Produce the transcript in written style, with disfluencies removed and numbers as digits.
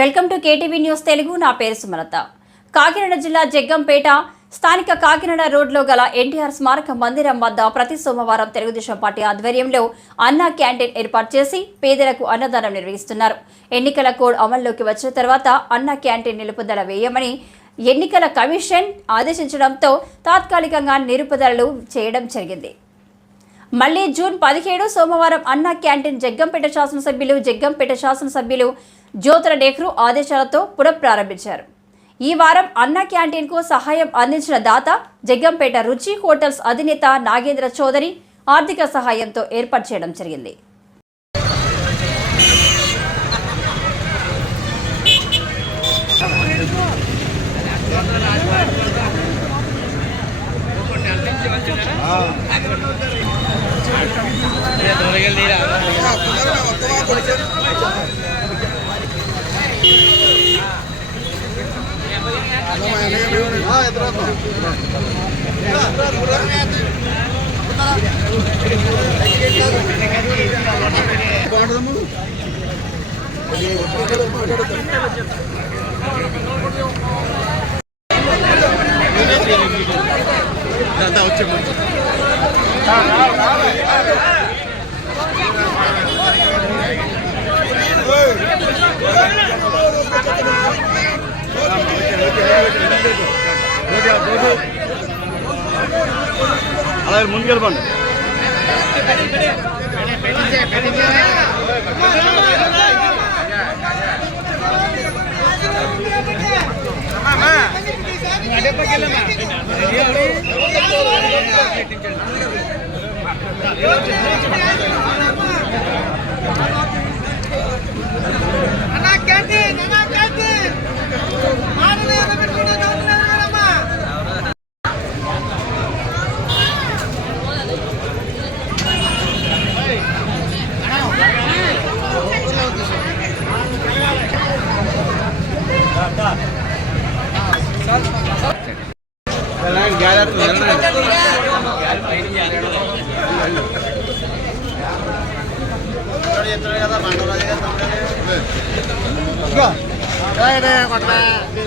Welcome to KTV news Telugu. నా పేరు సుమలత. కాకినాడ జిల్లా జగ్గంపేట స్థానిక కాకినాడ రోడ్లో గల ఎన్టీఆర్ స్మారక మందిరం వద్ద ప్రతి సోమవారం తెలుగుదేశం పార్టీ ఆధ్వర్యంలో అన్నా క్యాంటీన్ ఏర్పాటు చేసి పేదలకు అన్నదానం నిర్వహిస్తున్నారు. ఎన్నికల కోడ్ అమల్లోకి వచ్చిన తర్వాత అన్నా క్యాంటీన్ నిలుపుదల వేయమని ఎన్నికల కమిషన్ ఆదేశించడంతో తాత్కాలికంగా నిలుపుదలలు చేయడం జరిగింది. మళ్లీ జూన్ 17 సోమవారం అన్నా క్యాంటీన్ జగ్గంపేట శాసనసభ్యులు జ్యోతుల నెహ్రూ ఆదేశాలతో పునఃప్రారంభించారు. ఈ వారం అన్నా క్యాంటీన్కు సహాయం అందించిన దాత జగ్గంపేట రుచి హోటల్స్ అధినేత నాగేంద్ర చౌదరి ఆర్థిక సహాయంతో ఏర్పాటు చేయడం జరిగింది. అలాగే ముందుకెళ్ళండి. కదా